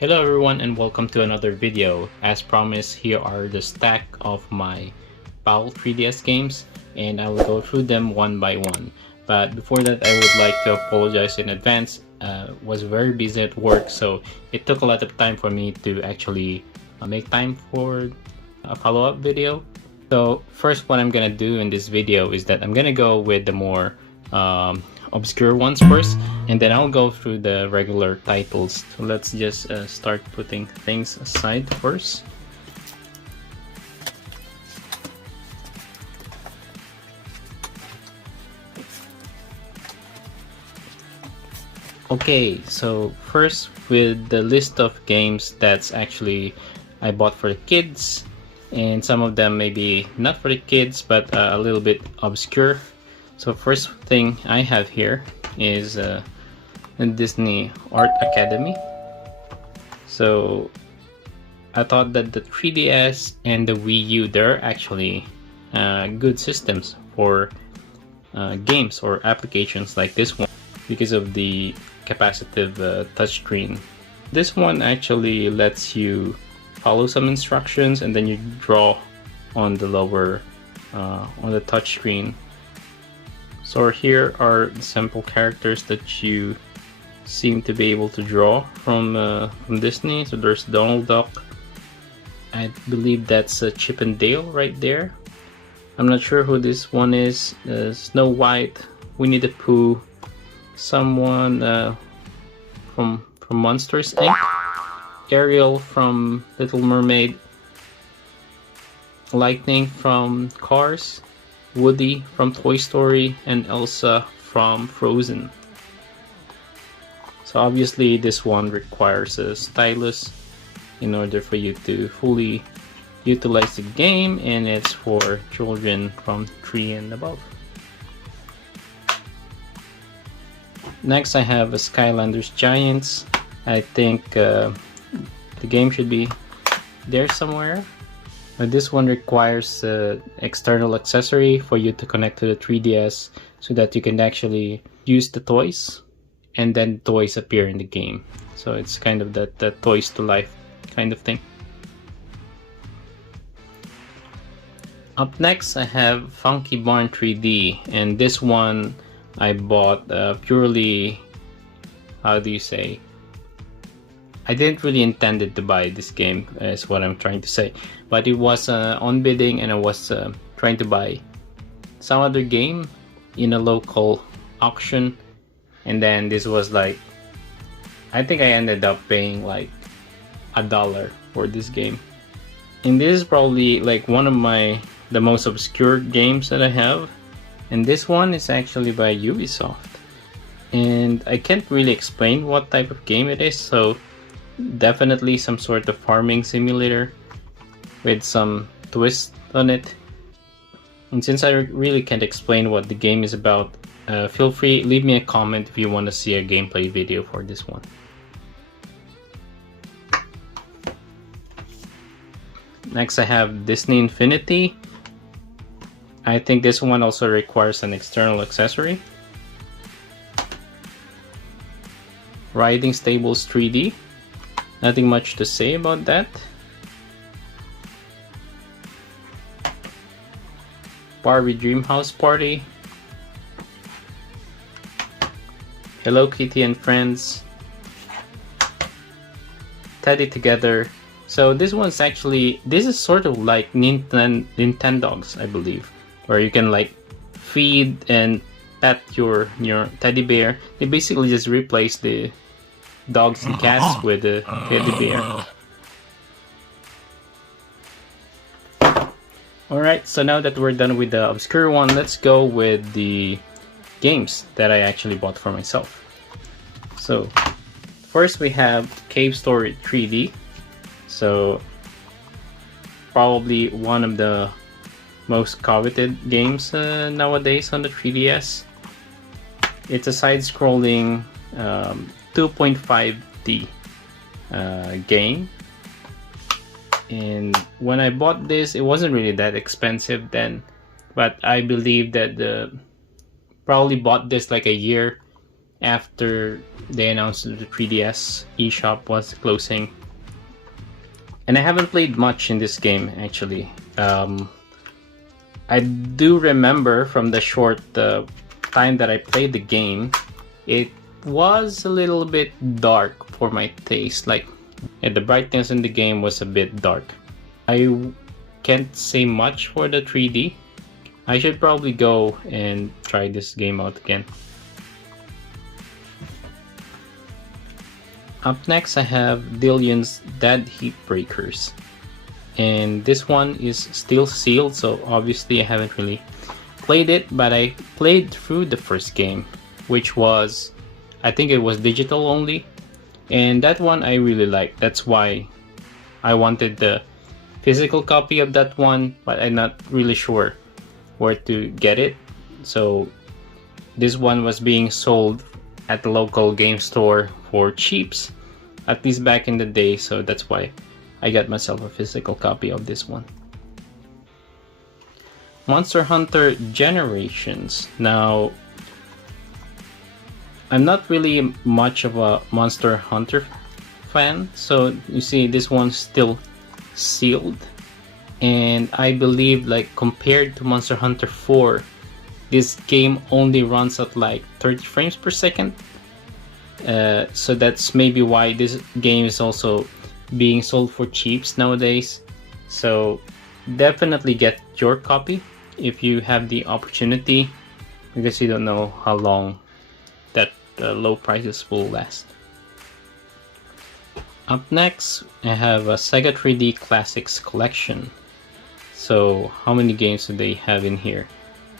Hello everyone and welcome to another video. As promised, here are the stack of my PAL 3DS games and I will go through them one by one. But before that, I would like to apologize in advance. Was very busy at work, so it took a lot of time for me to actually make time for a follow-up video. So first, what I'm gonna do in this video is that I'm gonna go with the more obscure ones first, and then I'll go through the regular titles. So let's just start putting things aside first. Okay, so first with the list of games that's actually I bought for the kids, and some of them maybe not for the kids but a little bit obscure. So first thing I have here is the Disney Art Academy. So I thought that the 3DS and the Wii U, they're actually good systems for games or applications like this one because of the capacitive touchscreen. This one actually lets you follow some instructions and then you draw on the lower on the touchscreen. So here are the simple characters that you seem to be able to draw from Disney. So there's Donald Duck. I believe that's Chip and Dale right there. I'm not sure who this one is. Snow White, Winnie the Pooh, someone from Monsters Inc., Ariel from Little Mermaid, Lightning from Cars, Woody from Toy Story, and Elsa from Frozen. So obviously this one requires a stylus in order for you to fully utilize the game, and it's for children from 3 and above. Next I have a Skylanders Giants. I think the game should be there somewhere. This one requires an external accessory for you to connect to the 3DS so that you can actually use the toys and then toys appear in the game. So it's kind of that toys to life kind of thing. Up next I have Funky Barn 3D, and this one I bought purely, how do you say, I didn't really intended to buy this game, is what I'm trying to say, but it was on bidding and I was trying to buy some other game in a local auction, and then this was like, I think I ended up paying like $1 for this game. And this is probably like one of the most obscure games that I have, and this one is actually by Ubisoft, and I can't really explain what type of game it is. So definitely some sort of farming simulator with some twist on it. And since I really can't explain what the game is about, feel free, leave me a comment if you want to see a gameplay video for this one. Next I have Disney Infinity. I think this one also requires an external accessory. Riding Stables 3D. Nothing much to say about that. Barbie Dreamhouse Party. Hello Kitty and Friends. Teddy Together. So this one's actually, this is sort of like Nintendogs, I believe, where you can like feed and pet your teddy bear. They basically just replace the dogs and cats with the teddy bear. Alright, so now that we're done with the obscure one, let's go with the games that I actually bought for myself. So first we have Cave Story 3D. So probably one of the most coveted games nowadays on the 3DS. It's a side-scrolling 2.5D game, and when I bought this, it wasn't really that expensive then, but I believe that probably bought this like a year after they announced that the 3DS eShop was closing. And I haven't played much in this game actually. I do remember from the short time that I played the game, it was a little bit dark for my taste. Like, the brightness in the game was a bit dark. I can't say much for the 3D. I should probably go and try this game out again. Up next I have Dillion's Dead Heat Breakers. And this one is still sealed, so obviously I haven't really played it, but I played through the first game, which was, I think it was digital only, and that one I really liked. That's why I wanted the physical copy of that one, but I'm not really sure where to get it. So this one was being sold at the local game store for cheaps, at least back in the day, so that's why I got myself a physical copy of this one. Monster Hunter Generations. Now, I'm not really much of a Monster Hunter fan, so you see this one's still sealed, and I believe, like, compared to Monster Hunter 4, this game only runs at like 30 frames per second. So that's maybe why this game is also being sold for cheaps nowadays. So definitely get your copy if you have the opportunity, because you don't know how long that low prices will last. Up next, I have a Sega 3D Classics collection. So how many games do they have in here?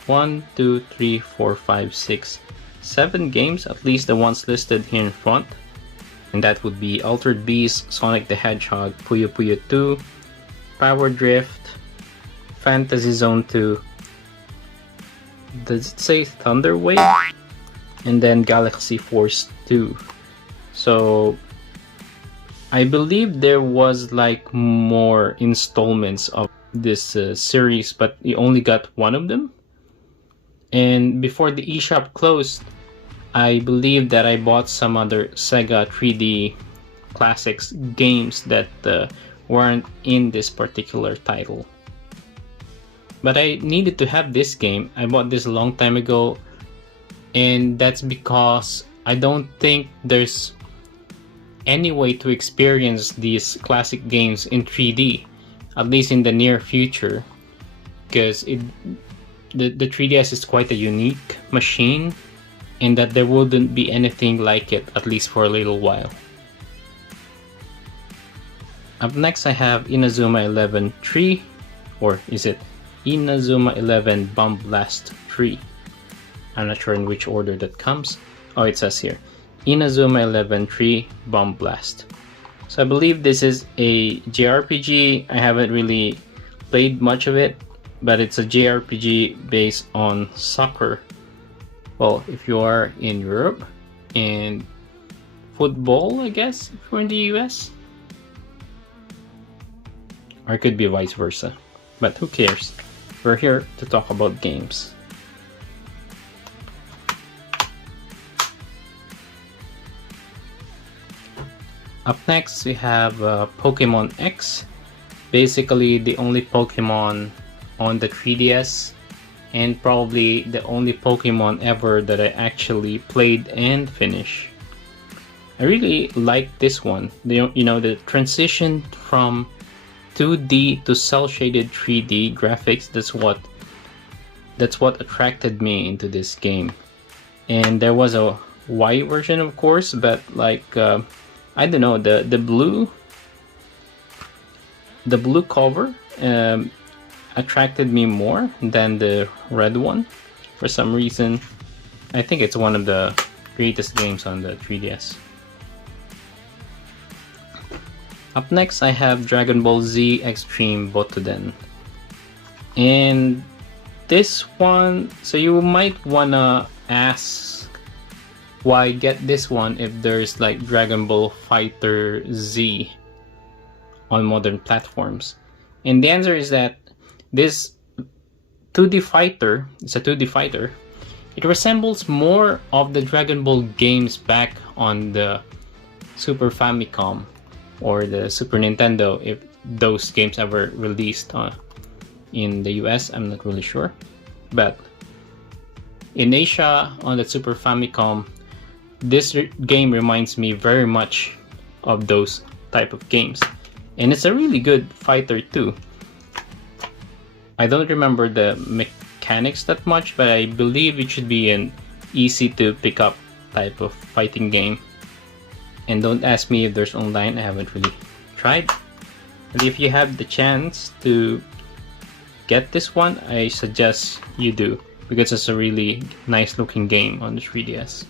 1, 2, 3, 4, 5, 6, 7 games, at least the ones listed here in front. And that would be Altered Beast, Sonic the Hedgehog, Puyo Puyo 2, Power Drift, Fantasy Zone 2, does it say Thunder Wave? And then Galaxy Force 2. So I believe there was like more installments of this series, but you only got one of them. And before the eShop closed, I believe that I bought some other Sega 3D Classics games that weren't in this particular title. But I needed to have this game. I bought this a long time ago, and that's because I don't think there's any way to experience these classic games in 3D, at least in the near future, because the 3DS is quite a unique machine, and that there wouldn't be anything like it, at least for a little while. Up next I have Inazuma 11 3, or is it Inazuma 11 Bomb Blast 3? I'm not sure in which order that comes. Oh, it says here, Inazuma 11 3 Bomb Blast. So I believe this is a JRPG. I haven't really played much of it, but it's a JRPG based on soccer. Well, if you are in Europe, and football, I guess, if you're in the US. Or it could be vice versa. But who cares? We're here to talk about games. Up next, we have Pokemon X. Basically, the only Pokemon on the 3DS, and probably the only Pokemon ever that I actually played and finished. I really like this one. The transition from 2D to cel-shaded 3D graphics, that's what attracted me into this game. And there was a white version, of course, but like I don't know, the blue cover attracted me more than the red one for some reason. I think it's one of the greatest games on the 3DS. Up next, I have Dragon Ball Z Extreme Botoden. And this one, so you might wanna ask why get this one if there's like Dragon Ball Fighter Z on modern platforms. And the answer is that this 2D fighter, it's a 2D fighter, It resembles more of the Dragon Ball games back on the Super Famicom or the Super Nintendo, if those games ever released in the US. I'm not really sure, but in Asia on the Super Famicom, this game reminds me very much of those type of games, and it's a really good fighter too. I don't remember the mechanics that much, but I believe it should be an easy to pick up type of fighting game. And don't ask me if there's online, I haven't really tried. But if you have the chance to get this one, I suggest you do, because it's a really nice looking game on the 3DS.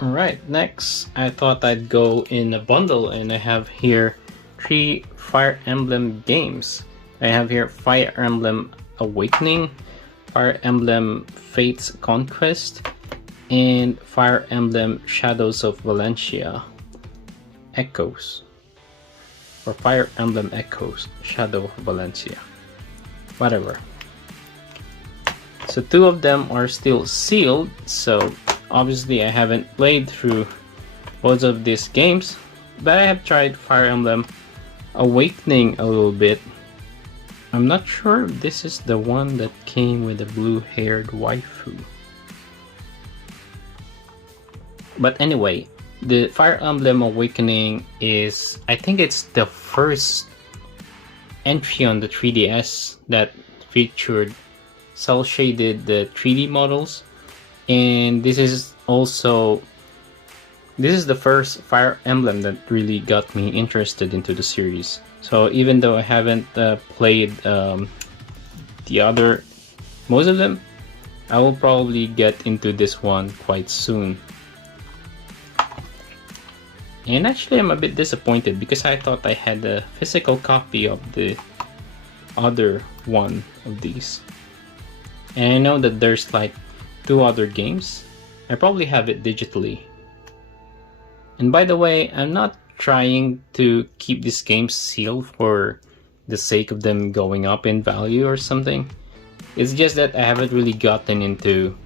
Alright, next I thought I'd go in a bundle, and I have here 3 Fire Emblem games. I have here Fire Emblem Awakening, Fire Emblem Fate's Conquest, and Fire Emblem Shadows of Valentia Echoes, or Fire Emblem Echoes Shadow of Valentia, whatever. So 2 of them are still sealed, so obviously I haven't played through both of these games, but I have tried Fire Emblem Awakening a little bit. I'm not sure if this is the one that came with the blue-haired waifu. But anyway, the Fire Emblem Awakening is, I think it's the first entry on the 3DS that featured cel-shaded the 3D models, and this is the first Fire Emblem that really got me interested into the series. So even though I haven't played most of them, I will probably get into this one quite soon. And actually I'm a bit disappointed because I thought I had a physical copy of the other one of these. And I know that there's like 2 other games. I probably have it digitally. And by the way, I'm not trying to keep these games sealed for the sake of them going up in value or something. It's just that I haven't really gotten into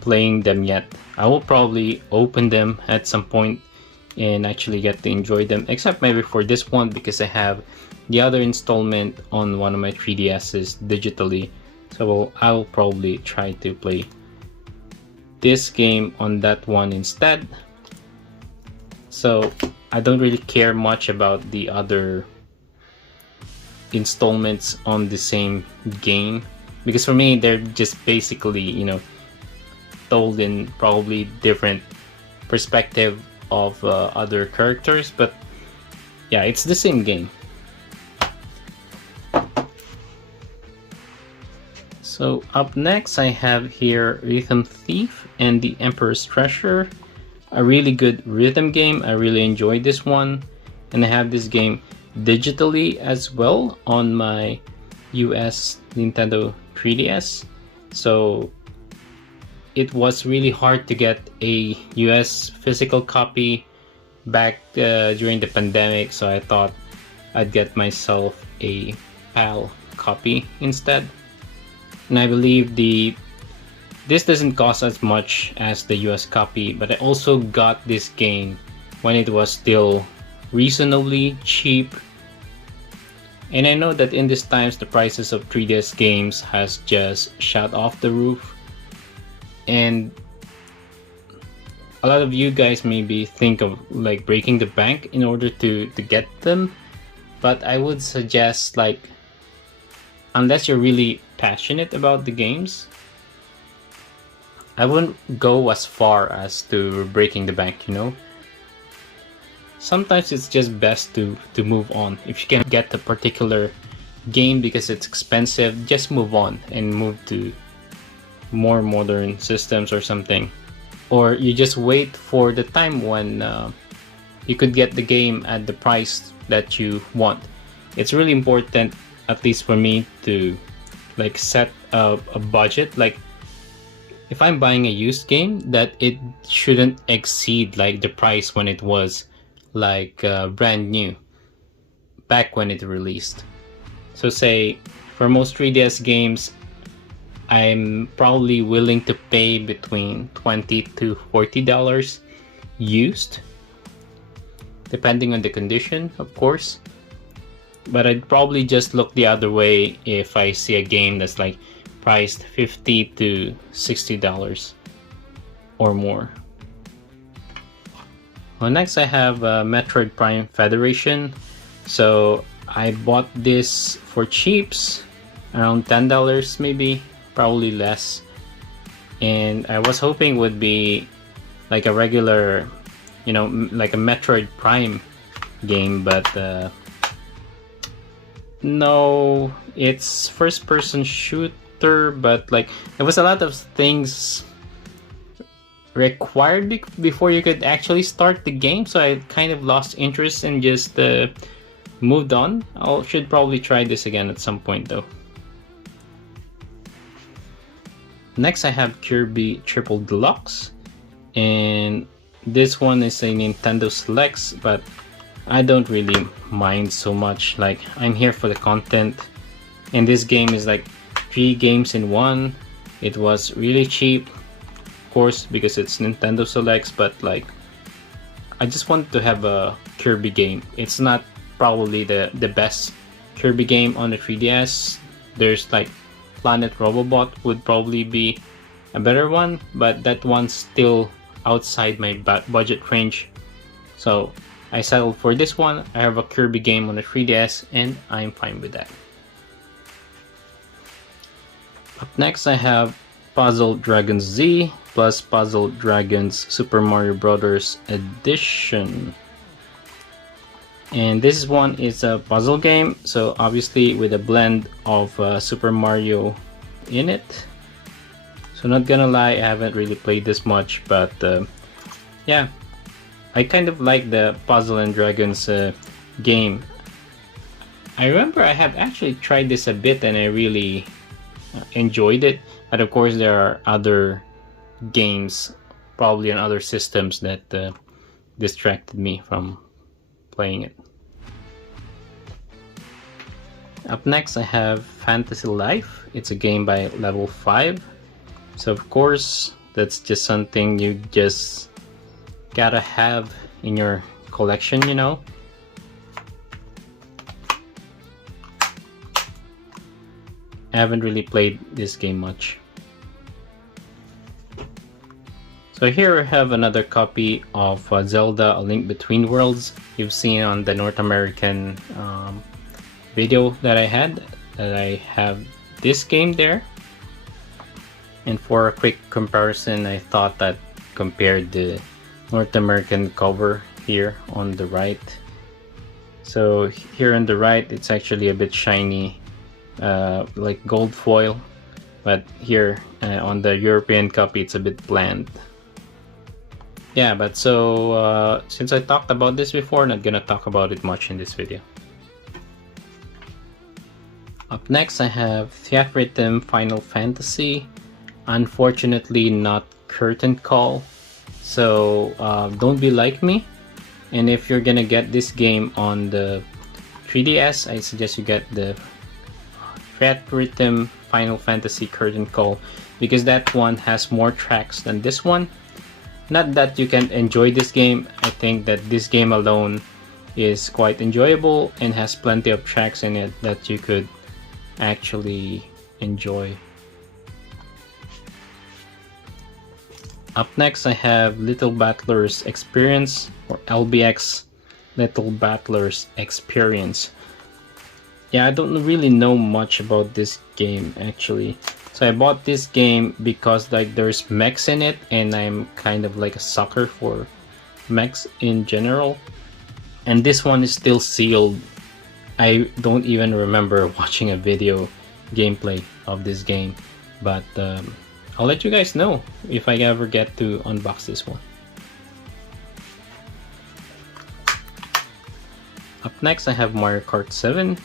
playing them yet. I will probably open them at some point and actually get to enjoy them, except maybe for this one because I have the other installment on one of my 3DS's digitally, so I will probably try to play this game on that one instead. So I don't really care much about the other installments on the same game, because for me they're just basically, you know, told in probably different perspective of other characters, but yeah, it's the same game. So up next I have here Rhythm Thief and the Emperor's Treasure, a really good rhythm game. I really enjoyed this one, and I have this game digitally as well on my US Nintendo 3DS. So it was really hard to get a US physical copy back during the pandemic, so I thought I'd get myself a PAL copy instead. And I believe this doesn't cost as much as the US copy, but I also got this game when it was still reasonably cheap. And I know that in these times the prices of 3DS games has just shot off the roof, and a lot of you guys maybe think of like breaking the bank in order to get them, but I would suggest, like, unless you're really passionate about the games, I wouldn't go as far as to breaking the bank, you know. Sometimes it's just best to move on. If you can get a particular game because it's expensive, just move on and move to more modern systems or something. Or you just wait for the time when you could get the game at the price that you want. It's really important, at least for me, to like set a budget. Like, if I'm buying a used game, that it shouldn't exceed like the price when it was like brand new back when it released. So say for most 3DS games, I'm probably willing to pay between $20 to $40 used, depending on the condition, of course. But I'd probably just look the other way if I see a game that's like priced $50 to $60 or more. Well, next I have Metroid Prime Federation. So I bought this for cheaps, around $10 maybe, probably less. And I was hoping it would be like a regular, like a Metroid Prime game, but no, it's first person shooter, but like there was a lot of things required before you could actually start the game, so I kind of lost interest and just moved on. I should probably try this again at some point though. Next I have Kirby Triple Deluxe, and this one is a Nintendo Selects, but I don't really mind so much. Like, I'm here for the content, and this game is like 3 games in one. It was really cheap, of course, because it's Nintendo Selects, but like I just wanted to have a Kirby game. It's not probably the best Kirby game on the 3DS. There's like Planet Robobot would probably be a better one, but that one's still outside my budget range, so I settled for this one. I have a Kirby game on the 3DS and I'm fine with that. Up next I have Puzzle Dragons Z plus Puzzle Dragons Super Mario Bros. Edition. And this one is a puzzle game, so obviously with a blend of Super Mario in it. So not gonna lie, I haven't really played this much, but yeah, I kind of like the Puzzle and Dragons game. I remember I have actually tried this a bit and I really enjoyed it, but of course there are other games probably on other systems that distracted me from playing it. Up next I have Fantasy Life. It's a game by Level 5, so of course that's just something you just gotta have in your collection, I haven't really played this game much. So here I have another copy of Zelda: A Link Between Worlds. You've seen on the North American video that I had, that I have this game there. And for a quick comparison, I thought that compared the North American cover here on the right. So here on the right, it's actually a bit shiny, like gold foil, but here on the European copy, it's a bit bland. Yeah, but so since I talked about this before, not gonna talk about it much in this video. Up next I have Theatrhythm Final Fantasy. Unfortunately not Curtain Call, so don't be like me, and if you're gonna get this game on the 3DS, I suggest you get the Theatrhythm Final Fantasy Curtain Call, because that one has more tracks than this one. Not that you can't enjoy this game, I think that this game alone is quite enjoyable and has plenty of tracks in it that you could actually enjoy. Up next I have Little Battlers Experience, or LBX Little Battlers Experience. Yeah, I don't really know much about this game actually. So I bought this game because like there's mechs in it, and I'm kind of like a sucker for mechs in general. And this one is still sealed. I don't even remember watching a video gameplay of this game, but I'll let you guys know if I ever get to unbox this one. Up next I have Mario Kart 7.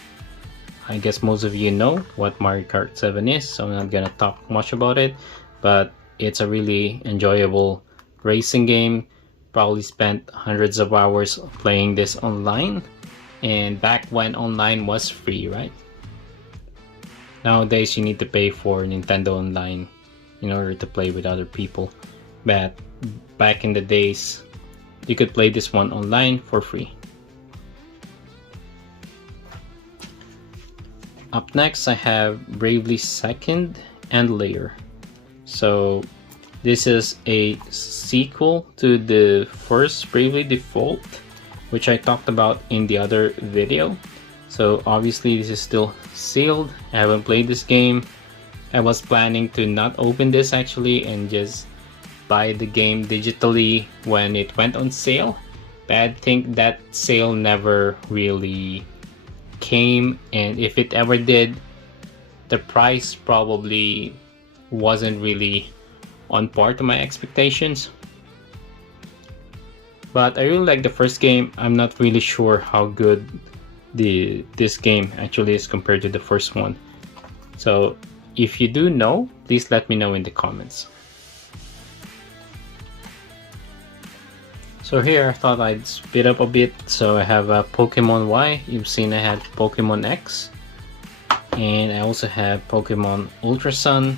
I guess most of you know what Mario Kart 7 is, so I'm not gonna talk much about it, but it's a really enjoyable racing game. Probably spent hundreds of hours playing this online, and back when online was free, right? Nowadays, you need to pay for Nintendo Online in order to play with other people. But back in the days, you could play this one online for free. Up next, I have Bravely Second and Layer. So this is a sequel to the first Bravely Default, which I talked about in the other video. So obviously this is still sealed. I haven't played this game. I was planning to not open this actually and just buy the game digitally when it went on sale, but I think that sale never really came, and if it ever did, the price probably wasn't really on par to my expectations. But I really like the first game. I'm not really sure how good this game actually is compared to the first one. So if you do know, please let me know in the comments. So here I thought I'd speed up a bit. So I have Pokemon Y. You've seen I had Pokemon X. And I also have Pokemon Ultra Sun,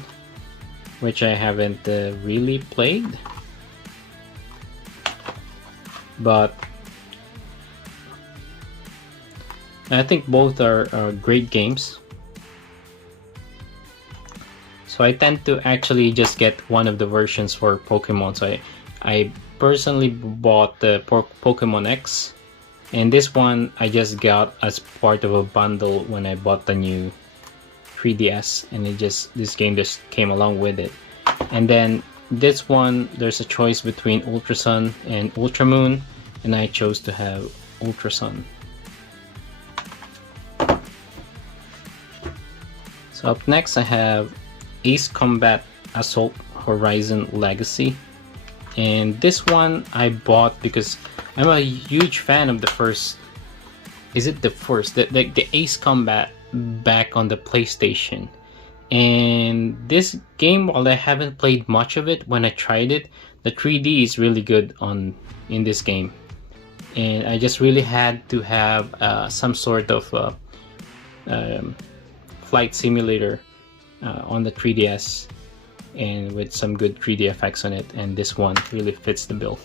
which I haven't really played. But I think both are great games. So I tend to actually just get one of the versions for Pokemon. So I personally bought the Pokemon X, and this one I just got as part of a bundle when I bought the new 3DS, and this game just came along with it. And then this one, there's a choice between Ultra Sun and Ultra Moon, and I chose to have Ultra Sun. So up next I have Ace Combat Assault Horizon Legacy. And this one I bought because I'm a huge fan of the first. Is it the first? The Ace Combat back on the PlayStation. And this game, while I haven't played much of it, when I tried it, the 3D is really good in this game. And I just really had to have some sort of flight simulator on the 3DS, and with some good 3D effects on it, and this one really fits the bill.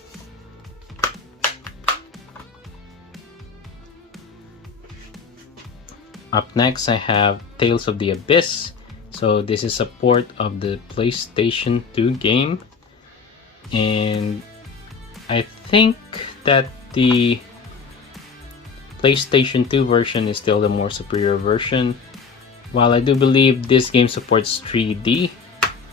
Up next I have Tales of the Abyss. So this is a port of the PlayStation 2 game, and I think that the PlayStation 2 version is still the more superior version. While I do believe this game supports 3D,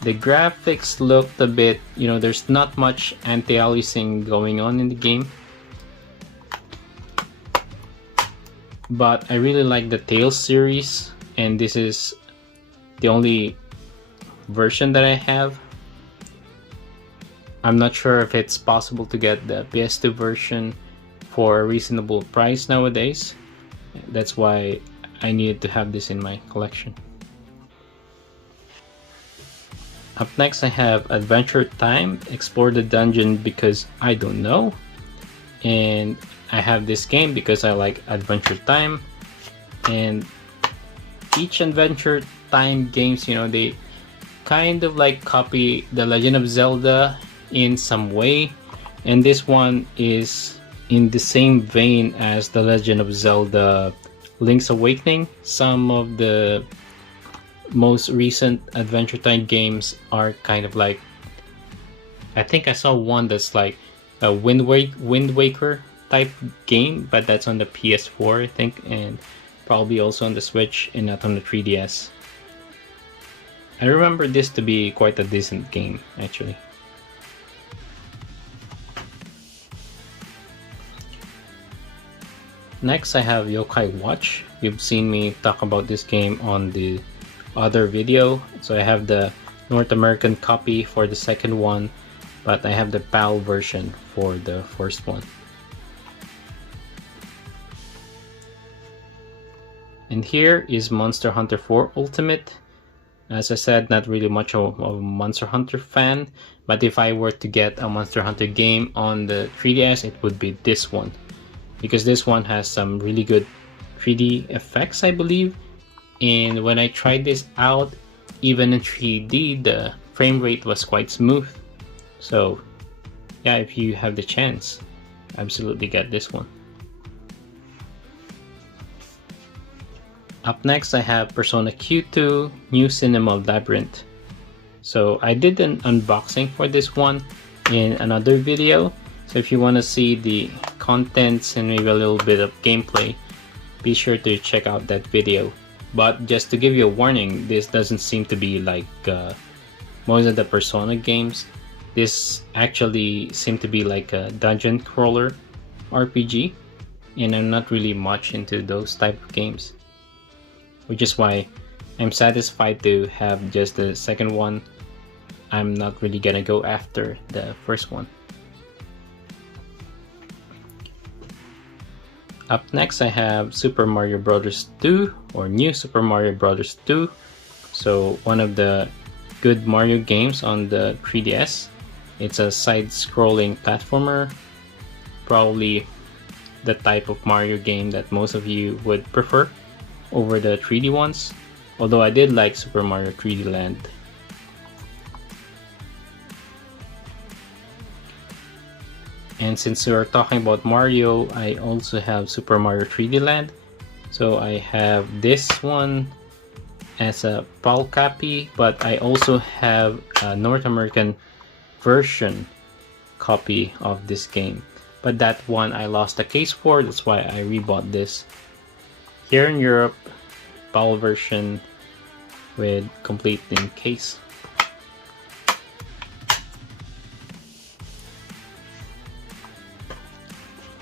the graphics looked a bit, there's not much anti-aliasing going on in the game. But I really like the Tales series, and this is the only version that I have. I'm not sure if it's possible to get the PS2 version for a reasonable price nowadays. That's why I needed to have this in my collection. Up next I have Adventure Time, Explore the Dungeon because I don't know. And I have this game because I like Adventure Time. And each Adventure Time games, they kind of like copy The Legend of Zelda in some way. And this one is in the same vein as The Legend of Zelda Link's Awakening. Some of the most recent Adventure Time games are kind of like, I think I saw one that's like a Wind Waker type game, but that's on the PS4 I think, and probably also on the Switch and not on the 3DS. I remember this to be quite a decent game actually. Next I have Yokai Watch. You've seen me talk about this game on the other video. So I have the North American copy for the second one, but I have the PAL version for the first one. And here is Monster Hunter 4 Ultimate. As I said, not really much of a Monster Hunter fan, but if I were to get a Monster Hunter game on the 3DS, it would be this one, because this one has some really good 3D effects, I believe. and when I tried this out, even in 3D, the frame rate was quite smooth. So yeah, if you have the chance, absolutely get this one. Up next, I have Persona Q2 New Cinema Labyrinth. So I did an unboxing for this one in another video. So if you want to see the contents and maybe a little bit of gameplay, be sure to check out that video. But just to give you a warning, this doesn't seem to be like most of the Persona games. This actually seemed to be like a dungeon crawler RPG, and I'm not really much into those type of games, which is why I'm satisfied to have just the second one. I'm not really gonna go after the first one. Up next, I have Super Mario Bros. 2 or New Super Mario Bros. 2. So one of the good Mario games on the 3DS. It's a side-scrolling platformer, probably the type of Mario game that most of you would prefer over the 3D ones, although I did like Super Mario 3D Land. And since we're talking about Mario, I also have Super Mario 3D Land. So I have this one as a PAL copy, but I also have a North American version copy of this game. But that one I lost the case for, that's why I rebought this. Here in Europe, PAL version with complete in case.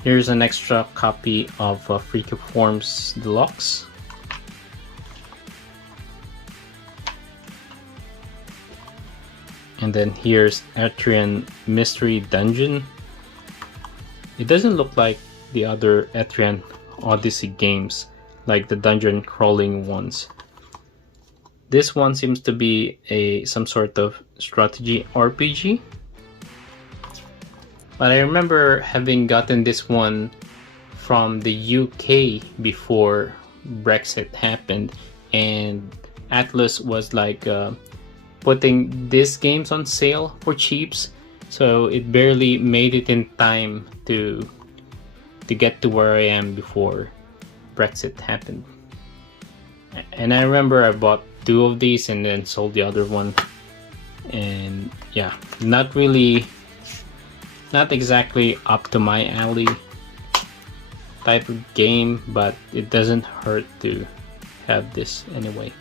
Here's an extra copy of Freaky Forms Deluxe. And then here's Etrian Mystery Dungeon. It doesn't look like the other Etrian Odyssey games, like the dungeon crawling ones. This one seems to be some sort of strategy RPG. But I remember having gotten this one from the UK before Brexit happened, and Atlus was like putting these games on sale for cheaps, so it barely made it in time to get to where I am before Brexit happened. And I remember I bought 2 of these and then sold the other one, and yeah, not exactly up to my alley type of game, but it doesn't hurt to have this anyway.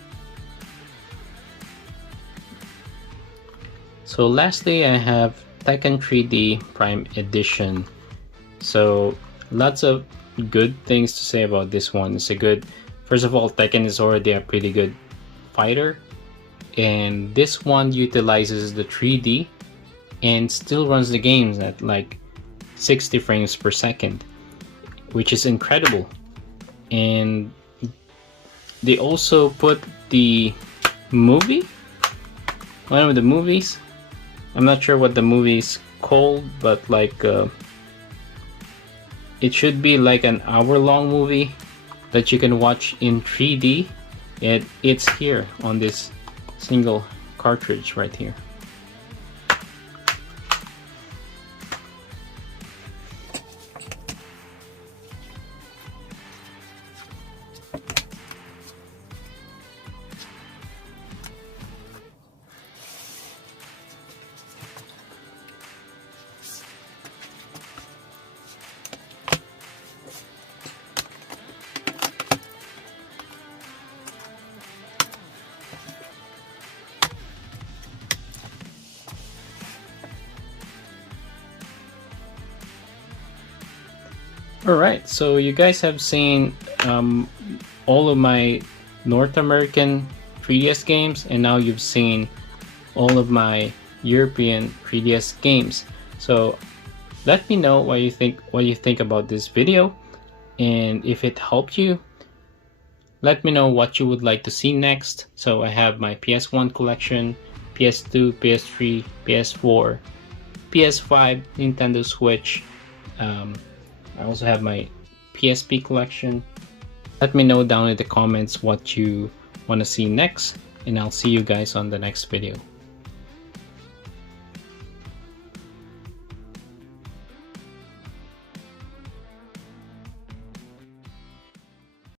So lastly, I have Tekken 3D Prime Edition. So lots of good things to say about this one. First of all, Tekken is already a pretty good fighter, and this one utilizes the 3D and still runs the games at like 60 frames per second, which is incredible. And they also put the movie, one of the movies, I'm not sure what the movie is called, but like it should be like an hour-long movie that you can watch in 3D. It's here on this single cartridge right here. Alright, so you guys have seen all of my North American 3DS games, and now you've seen all of my European 3DS games. So let me know what you think about this video, and if it helped you, let me know what you would like to see next. So I have my PS1 collection, PS2, PS3, PS4, PS5, Nintendo Switch. I also have my PSP collection. Let me know down in the comments what you want to see next, and I'll see you guys on the next video.